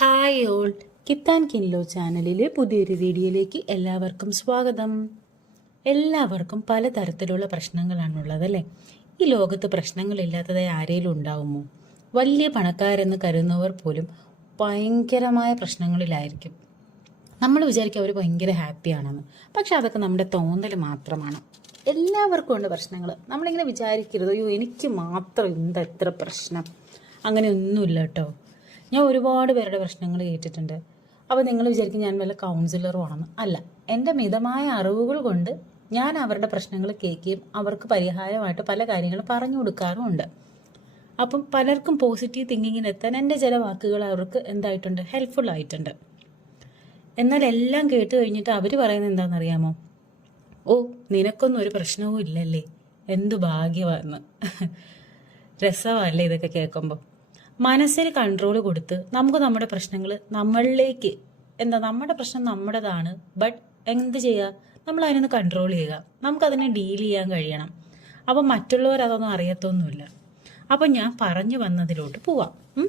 Hi all കിത്താൻ കിൻലോ ചാനലിലെ പുതിയൊരു വീഡിയോയിലേക്ക് എല്ലാവർക്കും സ്വാഗതം. എല്ലാവർക്കും പലതരത്തിലുള്ള പ്രശ്നങ്ങളാണുള്ളത് അല്ലേ ഈ ലോകത്ത് പ്രശ്നങ്ങളില്ലാത്തതായി ആരെങ്കിലും ഉണ്ടാവുമോ? വലിയ പണക്കാരെന്ന് കരുതുന്നവർ പോലും ഭയങ്കരമായ പ്രശ്നങ്ങളിലായിരിക്കും. നമ്മൾ വിചാരിക്കും അവർ ഭയങ്കര ഹാപ്പിയാണെന്ന്. പക്ഷെ അതൊക്കെ നമ്മുടെ തോന്നൽ മാത്രമാണ്. എല്ലാവർക്കും ഉണ്ട് പ്രശ്നങ്ങൾ നമ്മളിങ്ങനെ വിചാരിക്കരുത്. അയ്യോ എനിക്ക് മാത്രം എന്താ എത്ര പ്രശ്നം? അങ്ങനെയൊന്നുമില്ല കേട്ടോ. ഞാൻ ഒരുപാട് പേരുടെ പ്രശ്നങ്ങൾ കേട്ടിട്ടുണ്ട്. അപ്പോൾ നിങ്ങൾ വിചാരിക്കും ഞാൻ വല്ല കൗൺസിലറും ആണെന്ന്. അല്ല എന്റെ മിതമായ അറിവുകൾ കൊണ്ട് ഞാൻ അവരുടെ പ്രശ്നങ്ങൾ കേൾക്കുകയും അവർക്ക് പരിഹാരമായിട്ട് പല കാര്യങ്ങളും പറഞ്ഞു കൊടുക്കാറുമുണ്ട് അപ്പം പലർക്കും പോസിറ്റീവ് തിങ്കിങ്ങിന് എത്താൻ എന്റെ ചില വാക്കുകൾ അവർക്ക് എന്തായിട്ടുണ്ട്? ഹെൽപ്ഫുൾ ആയിട്ടുണ്ട്. എന്നാൽ എല്ലാം കേട്ട് കഴിഞ്ഞിട്ട് അവർ പറയുന്നത് എന്താണെന്നറിയാമോ? ഓ നിനക്കൊന്നും ഒരു പ്രശ്നവും ഇല്ലല്ലേ? എന്തു ഭാഗ്യമാന്ന്. രസമല്ലേ ഇതൊക്കെ കേൾക്കുമ്പോൾ മനസ്സിന് കൺട്രോൾ കൊടുത്ത് നമുക്ക് നമ്മുടെ പ്രശ്നങ്ങൾ നമ്മളിലേക്ക് എന്താ നമ്മുടെ പ്രശ്നം നമ്മുടേതാണ് ബട്ട് എന്ത് ചെയ്യുക? നമ്മൾ അതിനൊന്ന് കൺട്രോൾ ചെയ്യുക. നമുക്കതിനെ ഡീൽ ചെയ്യാൻ കഴിയണം. അപ്പം മറ്റുള്ളവർ അതൊന്നും അറിയത്തൊന്നുമില്ല. അപ്പം ഞാൻ പറഞ്ഞു വന്നതിലോട്ട് പോവാം. പലതരം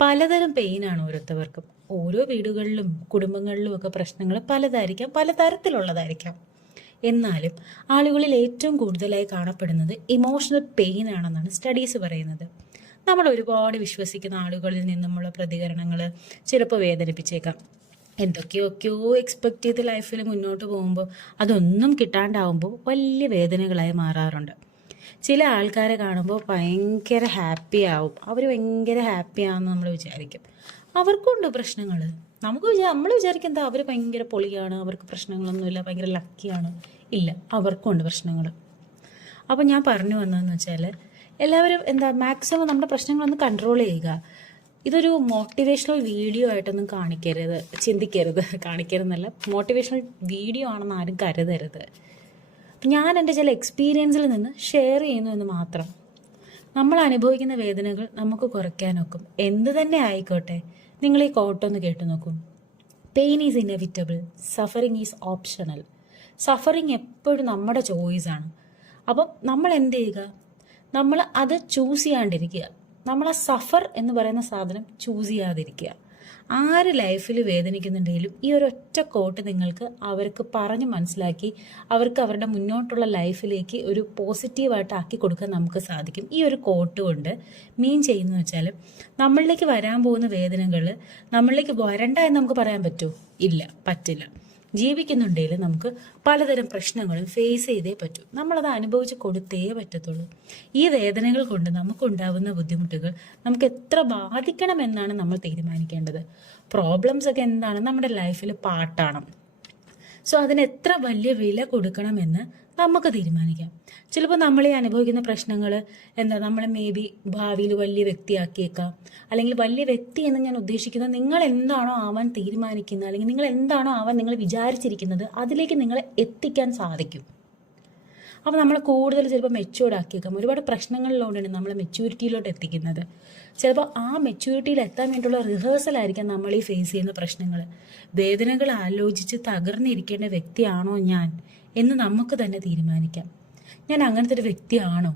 പലതരം പെയിനാണ് ഓരോരുത്തവർക്കും ഓരോ വീടുകളിലും കുടുംബങ്ങളിലും ഒക്കെ പ്രശ്നങ്ങൾ പലതായിരിക്കാം പലതരത്തിലുള്ളതായിരിക്കാം എന്നാലും ആളുകളിൽ ഏറ്റവും കൂടുതലായി കാണപ്പെടുന്നത് ഇമോഷണൽ പെയിൻ ആണെന്നാണ് സ്റ്റഡീസ് പറയുന്നത്. നമ്മൾ ഒരുപാട് വിശ്വസിക്കുന്ന ആളുകളിൽ നിന്നുമുള്ള പ്രതികരണങ്ങൾ ചിലപ്പോൾ വേദനിപ്പിച്ചേക്കാം. എന്തൊക്കെയൊക്കെയോ എക്സ്പെക്ട് ചെയ്ത് ലൈഫിൽ മുന്നോട്ട് പോകുമ്പോൾ അതൊന്നും കിട്ടാണ്ടാവുമ്പോൾ വലിയ വേദനകളായി മാറാറുണ്ട്. ചില ആൾക്കാരെ കാണുമ്പോൾ ഭയങ്കര ഹാപ്പി ആവും. അവർ ഭയങ്കര ഹാപ്പി ആണെന്ന് നമ്മൾ വിചാരിക്കും. അവർക്കുണ്ട് പ്രശ്നങ്ങൾ. നമുക്ക് വിചാ നമ്മൾ വിചാരിക്കുന്നത് അവർ ഭയങ്കര പൊളിയാണ് അവർക്ക് പ്രശ്നങ്ങളൊന്നുമില്ല ഭയങ്കര ലക്കിയാണ് ഇല്ല അവർക്കുണ്ട് പ്രശ്നങ്ങൾ. അപ്പോൾ ഞാൻ പറഞ്ഞു വന്നതെന്ന് വെച്ചാൽ എല്ലാവരും എന്താ മാക്സിമം നമ്മുടെ പ്രശ്നങ്ങളൊന്ന് കൺട്രോൾ ചെയ്യുക. ഇതൊരു മോട്ടിവേഷണൽ വീഡിയോ ആയിട്ടൊന്നും കാണിക്കരുത് ചിന്തിക്കരുത്. കാണിക്കരുതെന്നല്ല മോട്ടിവേഷണൽ വീഡിയോ ആണെന്ന് ആരും കരുതരുത്. ഞാൻ എന്റെ ചില എക്സ്പീരിയൻസിൽ നിന്ന് ഷെയർ ചെയ്യുന്നു എന്ന് മാത്രം. നമ്മൾ അനുഭവിക്കുന്ന വേദനകൾ നമുക്ക് കുറയ്ക്കാനൊക്കും എന്ത് തന്നെ ആയിക്കോട്ടെ നിങ്ങൾ ഈ കോട്ടൊന്ന് കേട്ടു നോക്കും. Pain is inevitable suffering is optional suffering എപ്പോഴും നമ്മുടെ ചോയ്സാണ് അപ്പം നമ്മൾ എന്ത് ചെയ്യുക? നമ്മൾ അത് ചൂസ് ചെയ്യാണ്ടിരിക്കുക. നമ്മൾ ആ സഫർ എന്ന് പറയുന്ന സാധനം ചൂസ് ചെയ്യാതിരിക്കുക. ആര് ലൈഫിൽ വേദനിക്കുന്നുണ്ടെങ്കിലും ഈ ഒരു ഒറ്റ കോട്ട് നിങ്ങൾക്ക് അവർക്ക് പറഞ്ഞ് മനസ്സിലാക്കി അവർക്ക് അവരുടെ മുന്നോട്ടുള്ള ലൈഫിലേക്ക് ഒരു പോസിറ്റീവായിട്ട് ആക്കി കൊടുക്കാൻ നമുക്ക് സാധിക്കും. ഈ ഒരു കോട്ട് കൊണ്ട് മീൻ ചെയ്യുന്നത് വെച്ചാൽ നമ്മളിലേക്ക് വരാൻ പോകുന്ന വേദനകൾ നമ്മളിലേക്ക് വരണ്ട എന്ന് നമുക്ക് പറയാൻ പറ്റുമോ ഇല്ല പറ്റില്ല. ജീവിക്കുന്നുണ്ടെങ്കിൽ നമുക്ക് പലതരം പ്രശ്നങ്ങളും ഫേസ് ചെയ്തേ പറ്റൂ. നമ്മളത് അനുഭവിച്ച് കൊടുത്തേ പറ്റത്തുള്ളൂ. ഈ വേദനകൾ കൊണ്ട് നമുക്കുണ്ടാവുന്ന ബുദ്ധിമുട്ടുകൾ നമുക്ക് എത്ര ബാധിക്കണമെന്നാണ് നമ്മൾ തീരുമാനിക്കേണ്ടത്. പ്രോബ്ലംസ് ഒക്കെ എന്താണ്? നമ്മുടെ ലൈഫിൽ പാട്ടാണ്. സോ അതിന് എത്ര വലിയ വില കൊടുക്കണമെന്ന് നമുക്ക് തീരുമാനിക്കാം. ചിലപ്പോൾ നമ്മൾ ഈ അനുഭവിക്കുന്ന പ്രശ്നങ്ങൾ എന്താ നമ്മളെ മേ ബി ഭാവിയിൽ വലിയ വ്യക്തിയാക്കിയേക്കാം. അല്ലെങ്കിൽ വലിയ വ്യക്തി എന്ന് ഞാൻ ഉദ്ദേശിക്കുന്നത് നിങ്ങൾ എന്താണോ ആവാൻ തീരുമാനിക്കുന്നത് അല്ലെങ്കിൽ നിങ്ങൾ എന്താണോ ആവാൻ നിങ്ങൾ വിചാരിച്ചിരിക്കുന്നത് അതിലേക്ക് നിങ്ങളെ എത്തിക്കാൻ സാധിക്കും. അപ്പോൾ നമ്മൾ കൂടുതൽ ചിലപ്പോൾ മെച്യൂർഡ് ആക്കിയേക്കാം. ഒരുപാട് പ്രശ്നങ്ങളിലൂടെയാണ് നമ്മൾ മെച്യൂരിറ്റിയിലോട്ട് എത്തിക്കുന്നത്. ചിലപ്പോൾ ആ മെച്യൂരിറ്റിയിൽ എത്താൻ വേണ്ടിയുള്ള റിഹേഴ്സൽ ആയിരിക്കാം നമ്മൾ ഈ ഫേസ് ചെയ്യുന്ന പ്രശ്നങ്ങൾ വേദനകൾ ആലോചിച്ച് തകർന്നിരിക്കേണ്ട വ്യക്തിയാണോ ഞാൻ എന്ന് നമുക്ക് തന്നെ തീരുമാനിക്കാം. ഞാൻ അങ്ങനത്തെ ഒരു വ്യക്തിയാണോ?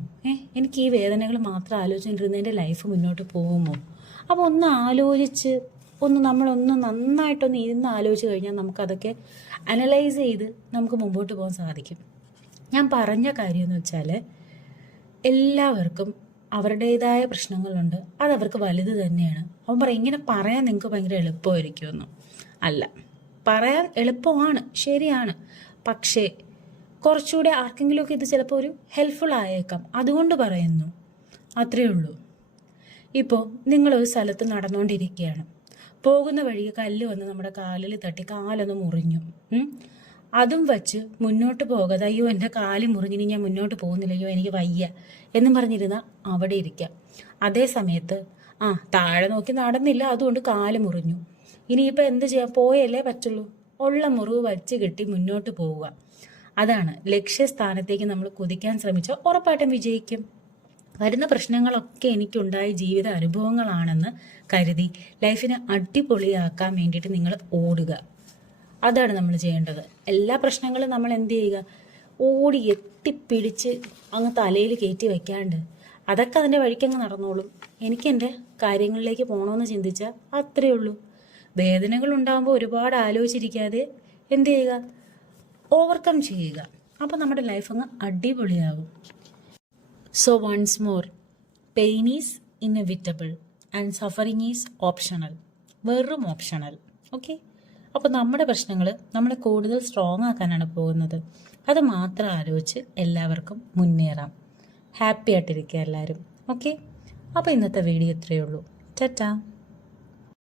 എനിക്ക് ഈ വേദനകൾ മാത്രം ആലോചിച്ചിരുന്ന എന്റെ ലൈഫ് മുന്നോട്ട് പോകുമോ? അപ്പോൾ ഒന്ന് ആലോചിച്ച് ഒന്ന് നമ്മളൊന്ന് നന്നായിട്ടൊന്ന് ഇരുന്ന് ആലോചിച്ച് കഴിഞ്ഞാൽ നമുക്കതൊക്കെ അനലൈസ് ചെയ്ത് നമുക്ക് മുമ്പോട്ട് പോകാൻ സാധിക്കും. ഞാൻ പറഞ്ഞ കാര്യം എന്ന് വെച്ചാൽ എല്ലാവർക്കും അവരുടേതായ പ്രശ്നങ്ങളുണ്ട്. അതവർക്ക് വലുത് തന്നെയാണ്. അവൻ പറയും ഇങ്ങനെ പറയാൻ നിങ്ങൾക്ക് ഭയങ്കര എളുപ്പമായിരിക്കുമെന്ന്. അല്ല പറയാൻ എളുപ്പമാണ് ശരിയാണ്. പക്ഷേ കുറച്ചുകൂടെ ആർക്കെങ്കിലുമൊക്കെ ഇത് ചിലപ്പോൾ ഒരു ഹെൽപ്ഫുൾ ആയേക്കാം. അതുകൊണ്ട് പറയുന്നു. അത്രയേ ഉള്ളൂ. ഇപ്പോൾ നിങ്ങളൊരു സ്ഥലത്ത് നടന്നുകൊണ്ടിരിക്കുകയാണ്. പോകുന്ന വഴിക്ക് കല്ല് വന്ന് നമ്മുടെ കാലിൽ തട്ടി കാലൊന്ന് മുറിഞ്ഞു. അതും വച്ച് മുന്നോട്ട് പോകാതെ അയ്യോ എന്റെ കാൽ മുറിഞ്ഞിനി ഞാൻ മുന്നോട്ട് പോകുന്നില്ലയോ എനിക്ക് വയ്യ എന്നും പറഞ്ഞിരുന്ന അവിടെ ഇരിക്കാം. അതേ സമയത്ത് ആ താഴെ നോക്കി നടന്നില്ല അതുകൊണ്ട് കാൽ മുറിഞ്ഞു. ഇനിയിപ്പോൾ എന്ത് ചെയ്യാം? പോയല്ലേ പറ്റുള്ളൂ. ഉള്ള മുറിവ് വച്ച് കെട്ടി മുന്നോട്ട് പോവുക. അതാണ് ലക്ഷ്യസ്ഥാനത്തേക്ക് നമ്മൾ കുതിക്കാൻ ശ്രമിച്ചാൽ ഉറപ്പായിട്ടും വിജയിക്കും. വരുന്ന പ്രശ്നങ്ങളൊക്കെ എനിക്കുണ്ടായ ജീവിത അനുഭവങ്ങളാണെന്ന് കരുതി ലൈഫിനെ അടിപൊളിയാക്കാൻ വേണ്ടിയിട്ട് നിങ്ങൾ ഓടുക. അതാണ് നമ്മൾ ചെയ്യേണ്ടത്. എല്ലാ പ്രശ്നങ്ങളും നമ്മൾ എന്ത് ചെയ്യുക? ഓടി എത്തിപ്പിടിച്ച് അങ്ങ് തലയിൽ കയറ്റി വെക്കാണ്ട്. അതൊക്കെ അതിന്റെ വഴിക്കങ്ങ് നടന്നോളും. എനിക്ക് എന്റെ കാര്യങ്ങളിലേക്ക് പോകണമെന്ന് ചിന്തിച്ചാൽ അത്രയേ ഉള്ളൂ. വേദനകൾ ഉണ്ടാകുമ്പോൾ ഒരുപാട് ആലോചിച്ചിരിക്കാതെ എന്ത് ചെയ്യുക? ഓവർകം ചെയ്യുക. അപ്പോൾ നമ്മുടെ ലൈഫ് അങ്ങ് അടിപൊളിയാകും. So once more pain is inevitable and suffering is optional വെറും ഓപ്ഷണൽ ഓക്കെ അപ്പോൾ നമ്മുടെ പ്രശ്നങ്ങൾ നമ്മളെ കൂടുതൽ സ്ട്രോങ് ആക്കാനാണ് പോകുന്നത്. അത് മാത്രം ആലോചിച്ച് എല്ലാവർക്കും മുന്നേറാം. ഹാപ്പി ആയിട്ടിരിക്കുക എല്ലാവരും. ഓക്കെ അപ്പോൾ ഇന്നത്തെ വീഡിയോ ഇത്രയേ ഉള്ളൂ. ടാറ്റാ